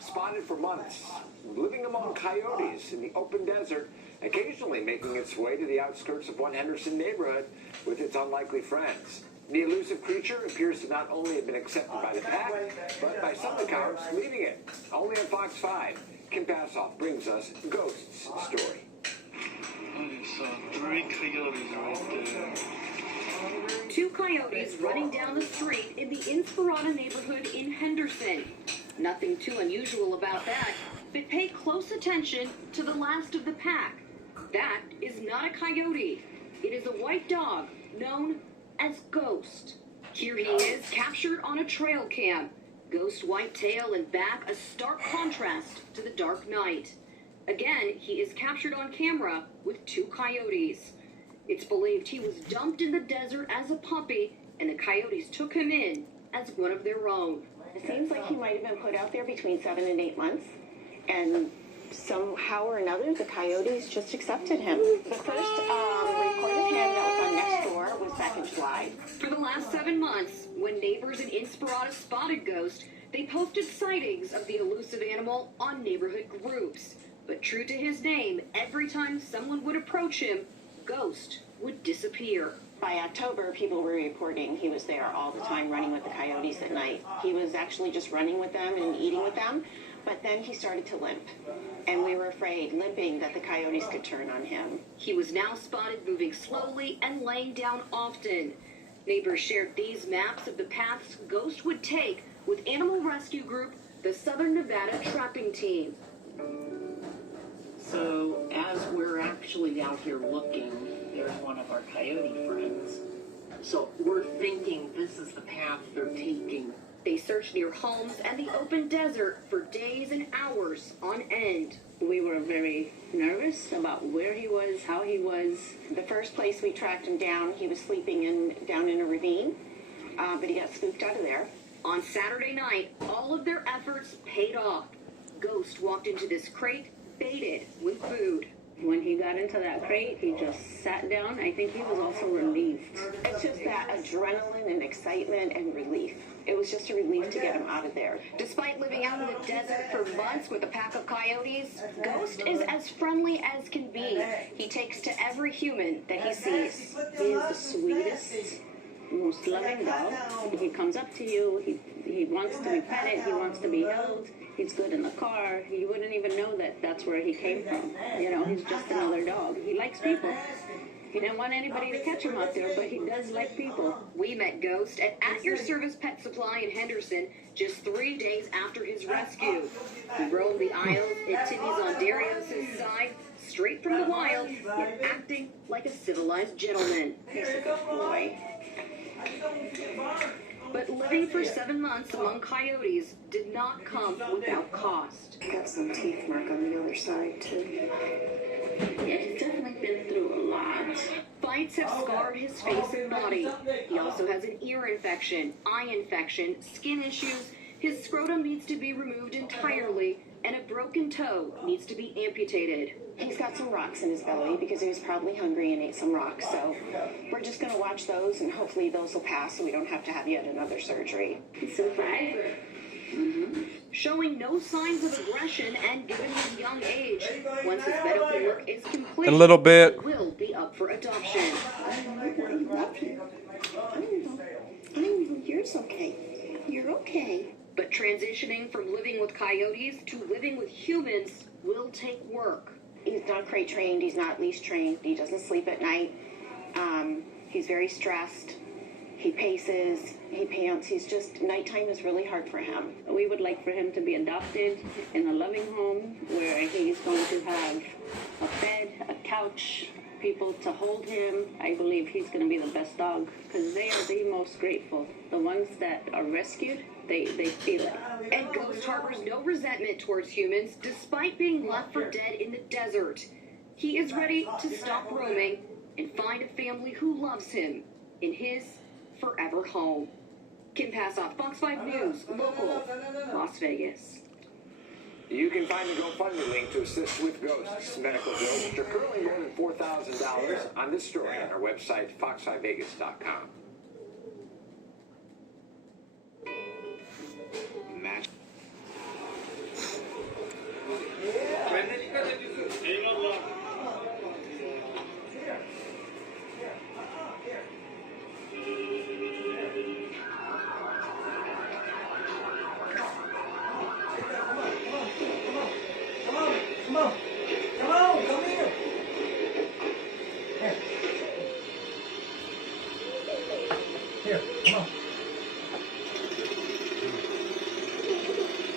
spotted for months, living among coyotes in the open desert, occasionally making its way to the outskirts of one Henderson neighborhood with its unlikely friends. The elusive creature appears to not only have been accepted by the pack, but by some accounts leaving it. Only on Fox 5, Kim Passoff brings us Ghost's story. I saw 3 coyotes right there. 2 coyotes running down the street in the Inspirata neighborhood in Henderson. Nothing too unusual about that, but pay close attention to the last of the pack. That is not a coyote. It is a white dog known as Ghost. Here he is, captured on a trail cam. Ghost white tail and back, a stark contrast to the dark night. Again, he is captured on camera with 2 coyotes. It's believed he was dumped in the desert as a puppy, and the coyotes took him in as one of their own. It seems like he might have been put out there between 7 and 8 months, and somehow or another, the coyotes just accepted him. The first report of him that was on Nextdoor was back in July. For the last 7 months, when neighbors in Inspirata spotted Ghost, they posted sightings of the elusive animal on neighborhood groups. But true to his name, every time someone would approach him, Ghost would disappear. By October, people were reporting he was there all the time running with the coyotes at night. He was actually just running with them and eating with them, but then he started to limp. And we were afraid, limping, that the coyotes could turn on him. He was now spotted moving slowly and laying down often. Neighbors shared these maps of the paths Ghost would take with animal rescue group, the Southern Nevada Trapping Team. So as we're actually out here looking, there's one of our coyote friends. So we're thinking this is the path they're taking. They searched near homes and the open desert for days and hours on end. We were very nervous about where he was, how he was. The first place we tracked him down, he was sleeping down in a ravine, but he got spooked out of there. On Saturday night, all of their efforts paid off. Ghost walked into this crate baited with food. When he got into that crate, he just sat down. I think he was also relieved. It's just that adrenaline and excitement and relief. It was just a relief to get him out of there. Despite living out in the desert for months with a pack of coyotes, Ghost is as friendly as can be. He takes to every human that he sees. He is the sweetest, most loving dog. He comes up to you. He wants to be petted. He wants to be held. He's good in the car. You wouldn't even know that that's where he came from. You know, he's just another dog. He likes people. He didn't want anybody to catch him out there, but he does like people. We met Ghost at Your Service Pet Supply in Henderson just 3 days after his rescue. He roamed the aisles at Timmy's on Darius' side, straight from the wild, yet acting like a civilized gentleman. He's a good boy. But living for 7 months among coyotes did not come without cost. Got some teeth mark on the other side, too. Yeah, he's definitely been through a lot. Bites have scarred his face and body. He also has an ear infection, eye infection, skin issues. His scrotum needs to be removed entirely, and a broken toe needs to be amputated. He's got some rocks in his belly because he was probably hungry and ate some rocks. So we're just going to watch those, and hopefully those will pass so we don't have to have yet another surgery. Survivor. Showing no signs of aggression, and given his young age, once his medical work is complete, A little bit. he will be up for adoption. I love you. I don't know. Yours okay. You're okay. But transitioning from living with coyotes to living with humans will take work. He's not crate trained. He's not leash trained. He doesn't sleep at night. He's very stressed. He paces. He pants. He's just, nighttime is really hard for him. We would like for him to be adopted in a loving home where he's going to have a bed, a couch, people to hold him. I believe he's going to be the best dog because they are the most grateful. The ones that are rescued, they feel it. And Ghost harbors no resentment towards humans despite being left for dead in the desert. He is ready to stop roaming and find a family who loves him in his forever home. Kim Passoff, Fox 5 News, local, Las Vegas. You can find the GoFundMe link to assist with Ghost's medical bills, which are currently more than $4,000, on this story on our website, fox5vegas.com. Match.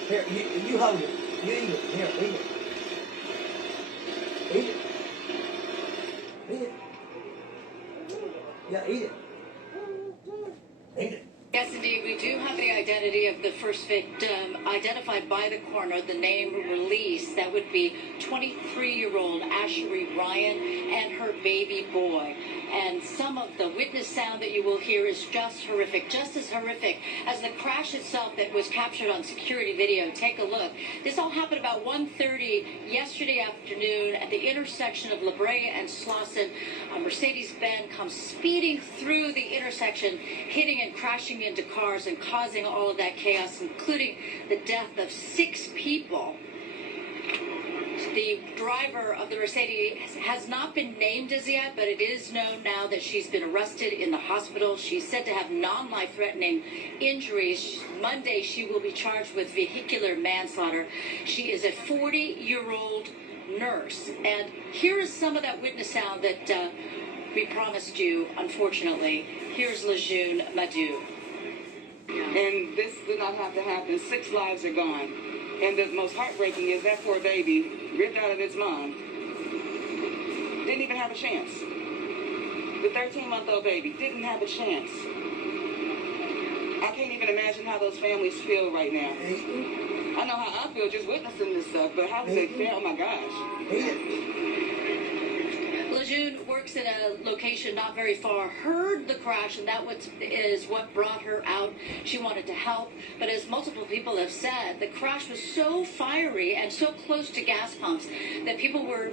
Here, you hold it. You eat it. Here, eat it. Eat it. Eat it. Yeah, eat it. Eat it. Yes, indeed. We do have the identity of the first victim identified by the coroner, the name released. That would be 23-year-old Ashery Ryan and her baby boy. And some of the witness sound that you will hear is just horrific, just as horrific as the crash itself that was captured on security video. Take a look. This all happened about 1:30 yesterday afternoon at the intersection of La Brea and Slauson. A Mercedes-Benz comes speeding through the intersection, hitting and crashing into cars and causing all of that chaos, including the death of 6 people. The driver of the Mercedes has not been named as yet, but it is known now that she's been arrested in the hospital. She's said to have non-life-threatening injuries. Monday, she will be charged with vehicular manslaughter. She is a 40-year-old nurse. And here is some of that witness sound that we promised you, unfortunately. Here's Lejeune Madou. And this did not have to happen. 6 lives are gone. And the most heartbreaking is that poor baby, ripped out of its mom, didn't even have a chance. The 13-month-old baby didn't have a chance. I can't even imagine how those families feel right now. I know how I feel just witnessing this stuff, but how do they feel? Oh my gosh. Lejeune works in a location not very far, heard the crash, and that is what brought her out. She wanted to help, but as multiple people have said, the crash was so fiery and so close to gas pumps that people were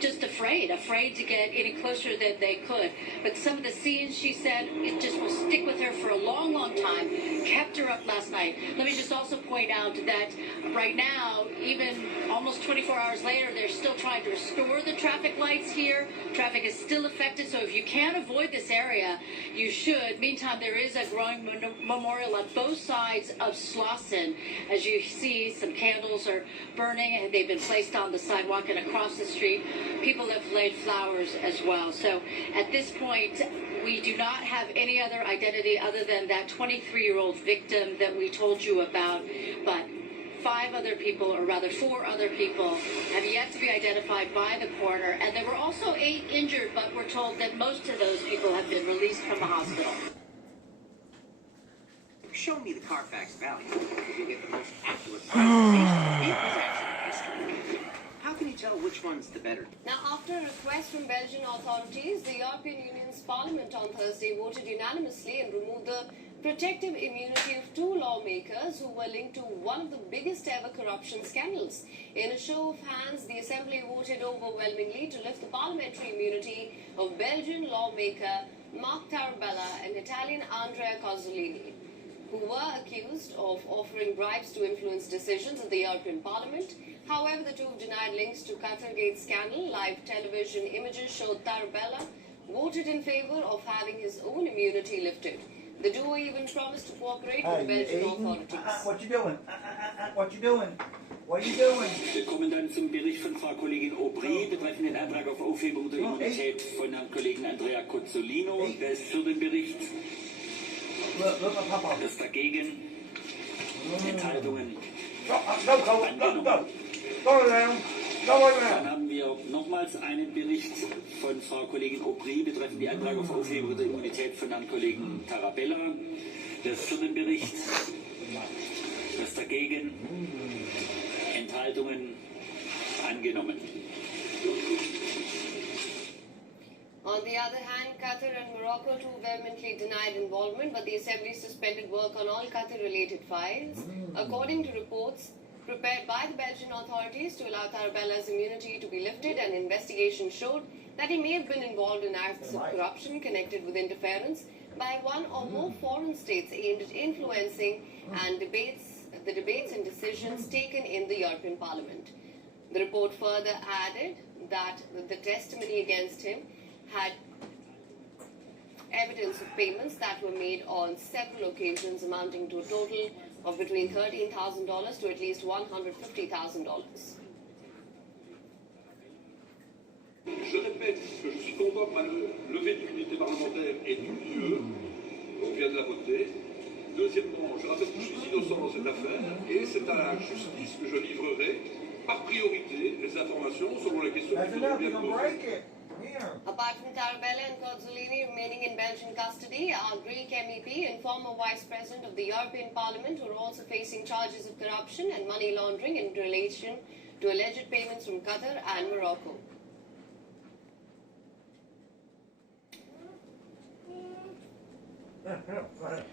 just afraid to get any closer than they could. But some of the scenes, she said, it just will stick with her for a long, long time, kept her up last night. Let me just also point out that right now, even almost 24 hours later, they're still trying to restore the traffic lights here. Traffic is still affected, so if you can avoid this area, you should. Meantime, there is a growing memorial on both sides of Slauson. As you see, some candles are burning, and they've been placed on the sidewalk and across the street. People have laid flowers as well. So at this point, we do not have any other identity other than that 23-year-old victim that we told you about. But 4 other people have yet to be identified by the coroner. And there were also 8 injured, but we're told that most of those people have been released from the hospital. Show me the Carfax value. You get the most accurate price. How can you tell which one's the better? Now, after a request from Belgian authorities, the European Union's Parliament on Thursday voted unanimously and removed the protective immunity of 2 lawmakers who were linked to one of the biggest ever corruption scandals. In a show of hands, the Assembly voted overwhelmingly to lift the parliamentary immunity of Belgian lawmaker Marc Tarabella and Italian Andrea Cozzolini, who were accused of offering bribes to influence decisions of the European Parliament. However, the two have denied links to Qatargate scandal. Live television images showed Tarabella voted in favor of having his own immunity lifted. The duo even promised to cooperate with the Belgian authorities. What you doing? What you doing? What are you doing? Wir kommen dann zum Bericht von Frau Kollegin Aubry betreffend den Antrag auf Aufhebung der Immunität von Herrn Kollegen Andrea Cozzolino. Wer ist für den Bericht? Wer ist dagegen? Enthaltungen? Angenommen. Dann haben wir nochmals einen Bericht von Frau Kollegin Aubry betreffend die Antrag auf Aufhebung der Immunität von Herrn Kollegen Tarabella. Wer ist für den Bericht? Wer ist dagegen? Enthaltungen? Angenommen. On the other hand, Qatar and Morocco too vehemently denied involvement, but the Assembly suspended work on all Qatar-related files. According to reports prepared by the Belgian authorities to allow Tarabella's immunity to be lifted, an investigation showed that he may have been involved in acts of corruption connected with interference by one or more foreign states aimed at influencing the debates and decisions taken in the European Parliament. The report further added that the testimony against him had evidence of payments that were made on several occasions amounting to a total of between $13,000 to at least $150,000. Je répète que je suis content à levée d'immunité parlementaire et du lieu. On vient de la voter. Deuxièmement, je rappelle que je suis innocent dans cette l'affaire et c'est à la justice que je livrerai par priorité les informations selon les questions That's qui seront enough. bien You're gonna posées. break it. Here. Apart from Tarabella and Cozzolini remaining in Belgian custody, our Greek MEP and former Vice President of the European Parliament who are also facing charges of corruption and money laundering in relation to alleged payments from Qatar and Morocco. Yeah, go ahead.